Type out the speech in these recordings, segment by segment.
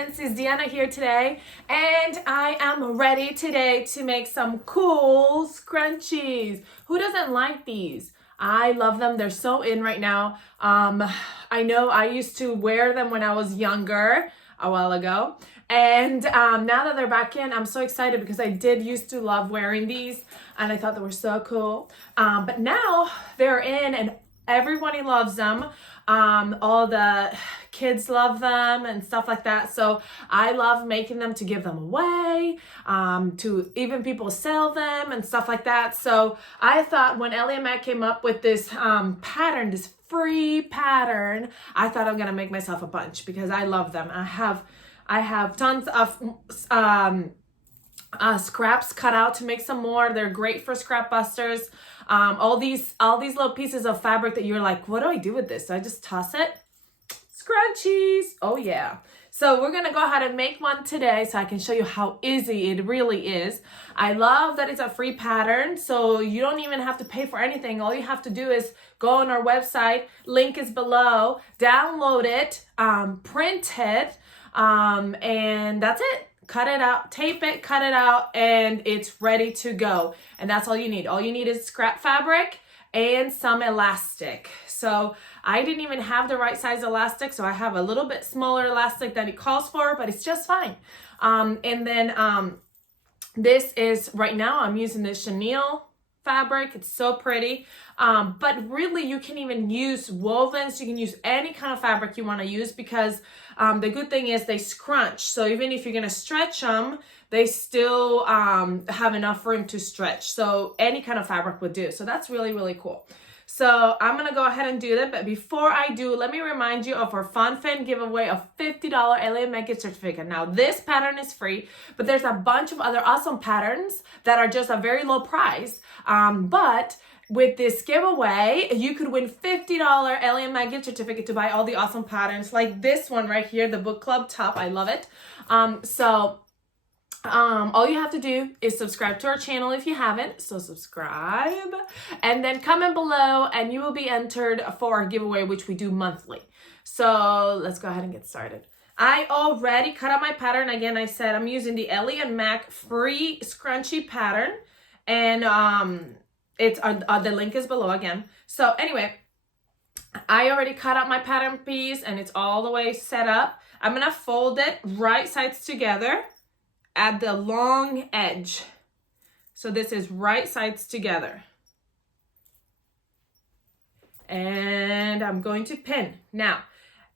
friends, it's Deanna here today, and I am ready today to make some cool scrunchies. Who doesn't like these? I love them. They're so in right now. I know I used to wear them when I was younger, a while ago. And now that they're back in, I'm so excited because I did used to love wearing these and I thought they were so cool. But now they're in and everybody loves them. All the kids love them and stuff like that. So I love making them to give them away, to even people sell them and stuff like that. So I thought when Ellie and Matt came up with this pattern, this free pattern, I thought I'm gonna make myself a bunch because I love them. I have tons of scraps cut out to make some more. They're great for scrap busters. All these little pieces of fabric that you're like, what do I do with this? Do I just toss it? Scrunchies. Oh yeah. So we're gonna go ahead and make one today so I can show you how easy it really is. I love that it's a free pattern, so you don't even have to pay for anything. All you have to do is go on our website, link is below, download it, print it, and that's it. Cut it out, tape it, cut it out, and it's ready to go. And that's all you need. All you need is scrap fabric and some elastic. So I didn't even have the right size elastic, so I have a little bit smaller elastic than it calls for, but it's just fine. And then this is, right now I'm using the chenille fabric. It's so pretty. But really you can even use wovens. You can use any kind of fabric you want to use because the good thing is they scrunch. So even if you're going to stretch them, they still have enough room to stretch. So any kind of fabric would do. So that's really, really cool. So I'm going to go ahead and do that. But before I do, let me remind you of our Fun Fin giveaway of $50 Ellie and Matt gift certificate. Now this pattern is free, but there's a bunch of other awesome patterns that are just a very low price. But with this giveaway, you could win $50 Ellie and Matt gift certificate to buy all the awesome patterns like this one right here, the book club top. I love it. All you have to do is subscribe to our channel if you haven't, so subscribe and then comment below and you will be entered for our giveaway, which we do monthly. So let's go ahead and get started. I already cut out my pattern. Again, I said I'm using the Ellie and Mac free scrunchie pattern, and it's the link is below again. So anyway, I already cut out my pattern piece and it's all the way set up. I'm gonna fold it right sides together at the long edge. So this is right sides together. And I'm going to pin. Now,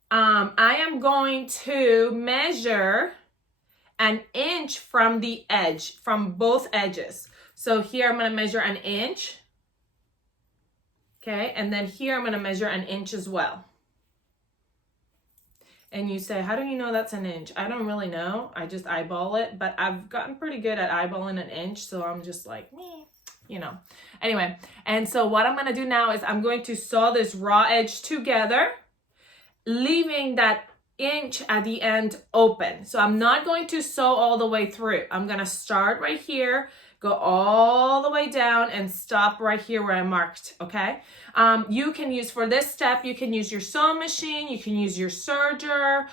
I am going to measure an inch from the edge, from both edges. So here I'm going to measure an inch. Okay, and then here I'm going to measure an inch as well. And you say, how do you know that's an inch? I don't really know. I just eyeball it, but I've gotten pretty good at eyeballing an inch. So I'm just like, meh, you know. Anyway, and so what I'm going to do now is I'm going to sew this raw edge together, leaving that inch at the end open. So I'm not going to sew all the way through. I'm going to start right here, go all the way down and stop right here where I marked, okay? You can use, for this step, you can use your sewing machine, you can use your serger.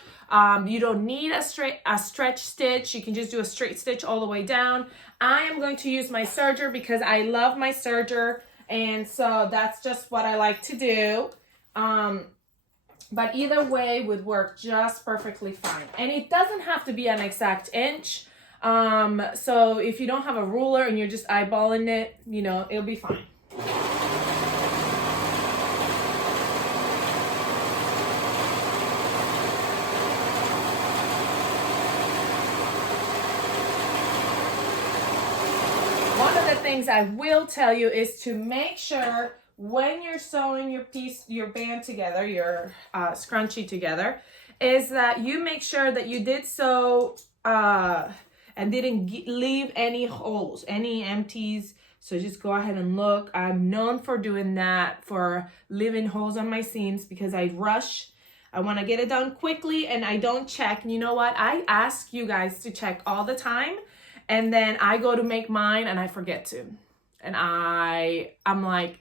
You don't need a stretch stitch. You can just do a straight stitch all the way down. I am going to use my serger because I love my serger, and so that's just what I like to do. But either way would work just perfectly fine. And it doesn't have to be an exact inch. So if you don't have a ruler and you're just eyeballing it, you know, it'll be fine. One of the things I will tell you is to make sure when you're sewing your piece, your band together, your scrunchie together, is that you make sure that you did sew and didn't leave any holes, any empties. So just go ahead and look. I'm known for doing that, for leaving holes on my seams because I rush. I want to get it done quickly and I don't check. And you know what? I ask you guys to check all the time. And then I go to make mine and I forget to. And I'm like,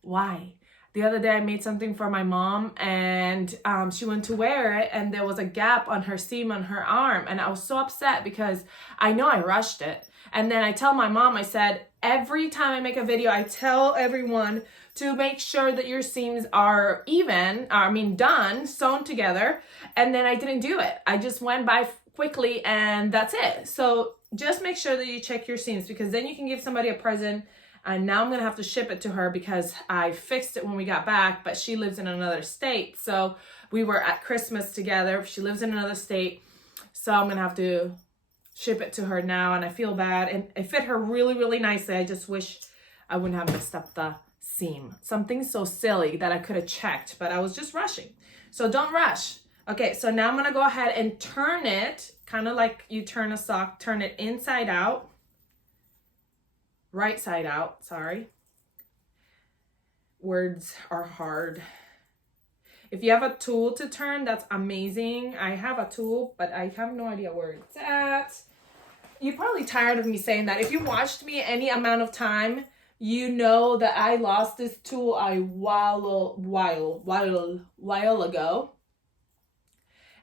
why? The other day I made something for my mom, and she went to wear it, and there was a gap on her seam on her arm, and I was so upset because I know I rushed it. And then I tell my mom, I said, every time I make a video, I tell everyone to make sure that your seams are even, done, sewn together. And then I didn't do it. I just went by quickly and that's it. So just make sure that you check your seams, because then you can give somebody a present. And now I'm going to have to ship it to her because I fixed it when we got back, but she lives in another state. So we were at Christmas together. She lives in another state. So I'm going to have to ship it to her now, and I feel bad. And it fit her really, really nicely. I just wish I wouldn't have messed up the seam. Something so silly that I could have checked, but I was just rushing. So don't rush. Okay, so now I'm going to go ahead and turn it, kind of like you turn a sock, turn it inside out. Right side out, sorry. Words are hard. If you have a tool to turn, that's amazing. I have a tool, but I have no idea where it's at. You're probably tired of me saying that. If you watched me any amount of time, you know that I lost this tool a while ago.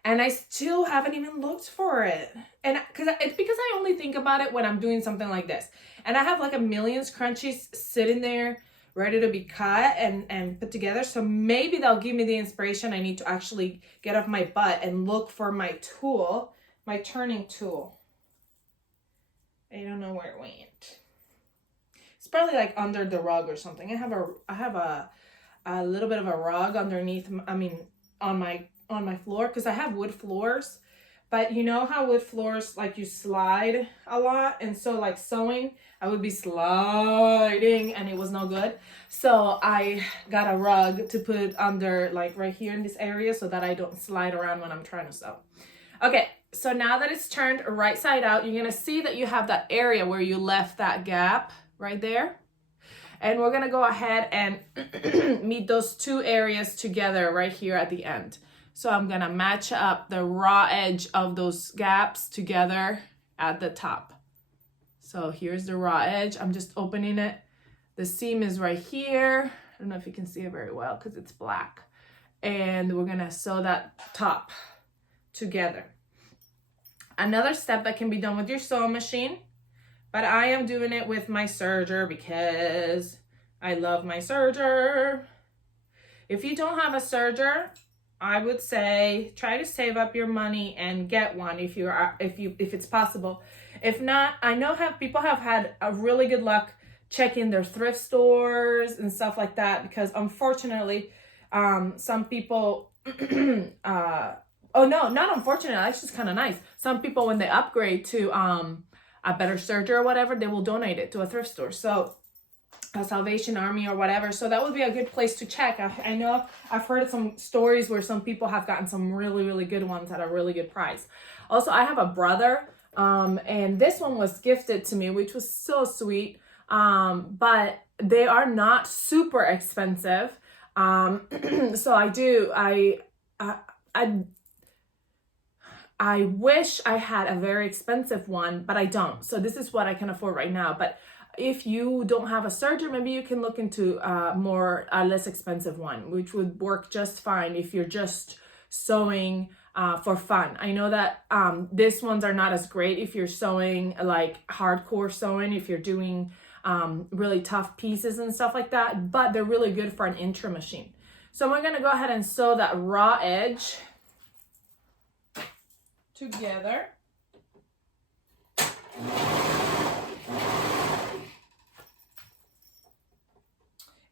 And I still haven't even looked for it. And it's because I only think about it when I'm doing something like this. And I have like a million scrunchies sitting there ready to be cut and put together. So maybe they'll give me the inspiration I need to actually get off my butt and look for my tool, my turning tool. I don't know where it went. It's probably like under the rug or something. I have a little bit of a rug underneath, on my floor, because I have wood floors. But you know how wood floors, like, you slide a lot, and so like sewing, I would be sliding and it was no good. So I got a rug to put under, like right here in this area, so that I don't slide around when I'm trying to sew. Okay, so now that it's turned right side out, you're gonna see that you have that area where you left that gap right there. And we're gonna go ahead and meet those two areas together right here at the end. So I'm gonna match up the raw edge of those gaps together at the top. So here's the raw edge. I'm just opening it. The seam is right here. I don't know if you can see it very well because it's black. And we're gonna sew that top together. Another step that can be done with your sewing machine, but I am doing it with my serger because I love my serger. If you don't have a serger, I would say try to save up your money and get one if it's possible. If not, I know people have had a really good luck checking their thrift stores and stuff like that, because unfortunately, some people, oh no, not unfortunately, that's just kind of nice. Some people, when they upgrade to a better serger or whatever, they will donate it to a thrift store. So a Salvation Army or whatever. So that would be a good place to check. I know I've heard of some stories where some people have gotten some really, really good ones at a really good price. Also, I have a brother, and this one was gifted to me, which was so sweet. But they are not super expensive. So I wish I had a very expensive one, but I don't. So this is what I can afford right now. But if you don't have a serger, maybe you can look into a less expensive one, which would work just fine if you're just sewing for fun. I know that these ones are not as great if you're sewing like hardcore sewing, if you're doing really tough pieces and stuff like that, but they're really good for an intra machine. So we're gonna go ahead and sew that raw edge together.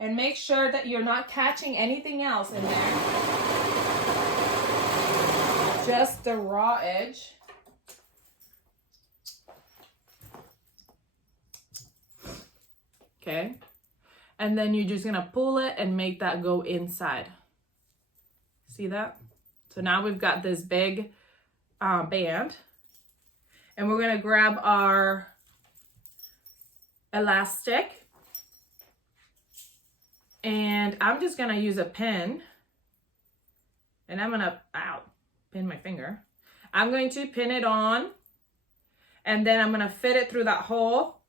And make sure that you're not catching anything else in there. Just the raw edge. Okay. And then you're just gonna pull it and make that go inside. See that? So now we've got this big band. And we're gonna grab our elastic. And I'm just gonna use a pin, and I'm gonna, pin my finger. I'm going to pin it on, and then I'm gonna fit it through that hole,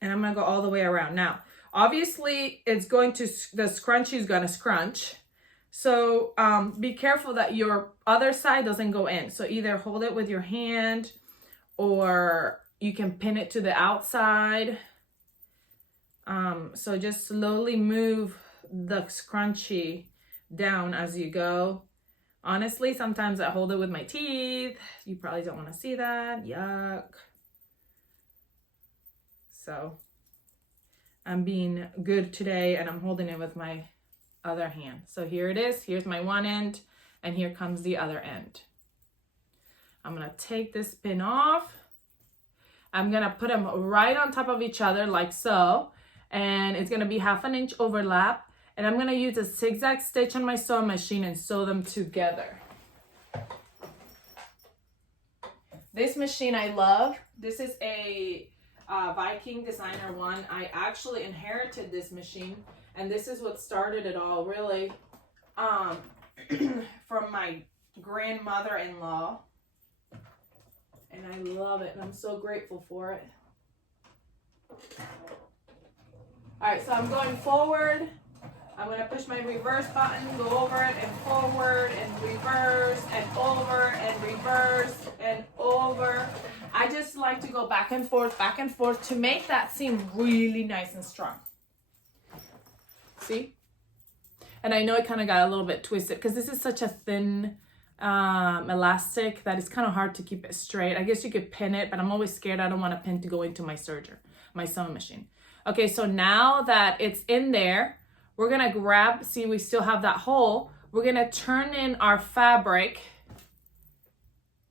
and I'm gonna go all the way around. Now, Obviously, the scrunchie is gonna scrunch. So be careful that your other side doesn't go in. So either hold it with your hand or you can pin it to the outside. So just slowly move the scrunchie down as you go. Honestly, sometimes I hold it with my teeth. You probably don't want to see that. Yuck. So I'm being good today and I'm holding it with my other hand. So here it is. Here's my one end and here comes the other end. I'm going to take this pin off. I'm going to put them right on top of each other like so. And it's going to be 1/2 inch overlap. And I'm going to use a zigzag stitch on my sewing machine and sew them together. This machine I love. This is a Viking Designer one. I actually inherited this machine. And this is what started it all, really, from my grandmother-in-law. And I love it. And I'm so grateful for it. All right, so I'm going forward. I'm going to push my reverse button, go over it and forward and reverse and over and reverse and over. I just like to go back and forth to make that seam really nice and strong. See? And I know it kind of got a little bit twisted because this is such a thin elastic that it's kind of hard to keep it straight. I guess you could pin it, but I'm always scared I don't want a pin to go into my sewing machine. Okay, so now that it's in there, we're gonna grab, see we still have that hole. We're gonna turn in our fabric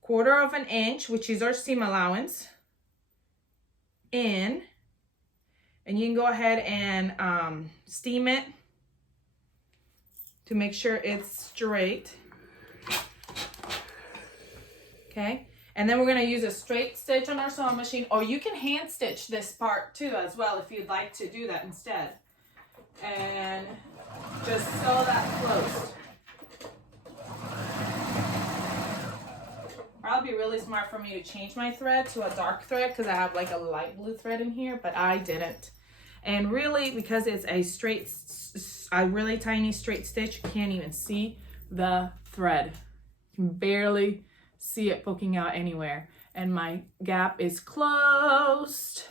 1/4 inch, which is our seam allowance, in. And you can go ahead and steam it to make sure it's straight. Okay, and then we're gonna use a straight stitch on our sewing machine, or you can hand stitch this part too as well if you'd like to do that instead. And just sew that closed. Probably be really smart for me to change my thread to a dark thread because I have like a light blue thread in here, but I didn't. And really, because it's a really tiny straight stitch, you can't even see the thread. You can barely see it poking out anywhere. And my gap is closed.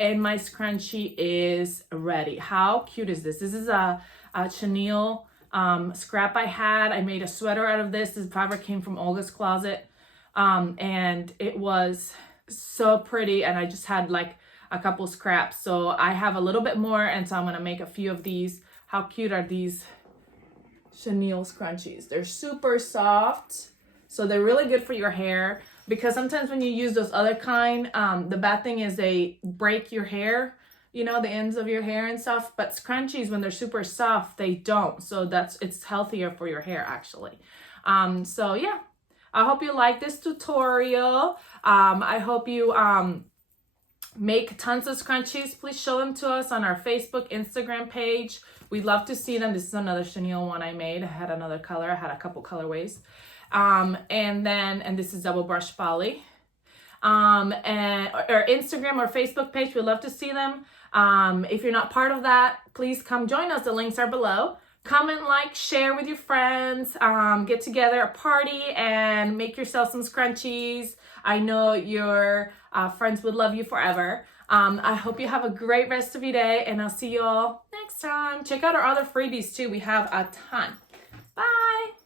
And my scrunchie is ready. How cute is this? This is a chenille scrap I had. I made a sweater out of this. This fabric came from Olga's Closet. And it was so pretty. And I just had like a couple scraps. So I have a little bit more. And so I'm going to make a few of these. How cute are these chenille scrunchies? They're super soft. So they're really good for your hair. Because sometimes when you use those other kind, the bad thing is they break your hair, you know, the ends of your hair and stuff. But scrunchies, when they're super soft, they don't. So it's healthier for your hair, actually. So yeah, I hope you like this tutorial. I hope you make tons of scrunchies. Please show them to us on our Facebook, Instagram page. We'd love to see them. This is another chenille one I made. I had another color. I had a couple colorways. And this is double brush poly. And our Instagram or Facebook page, we'd love to see them. If you're not part of that, please come join us. The links are below. Comment, like, share with your friends, get together a party and make yourself some scrunchies. I know your friends would love you forever. I hope you have a great rest of your day and I'll see you all next time. Check out our other freebies too. We have a ton. Bye.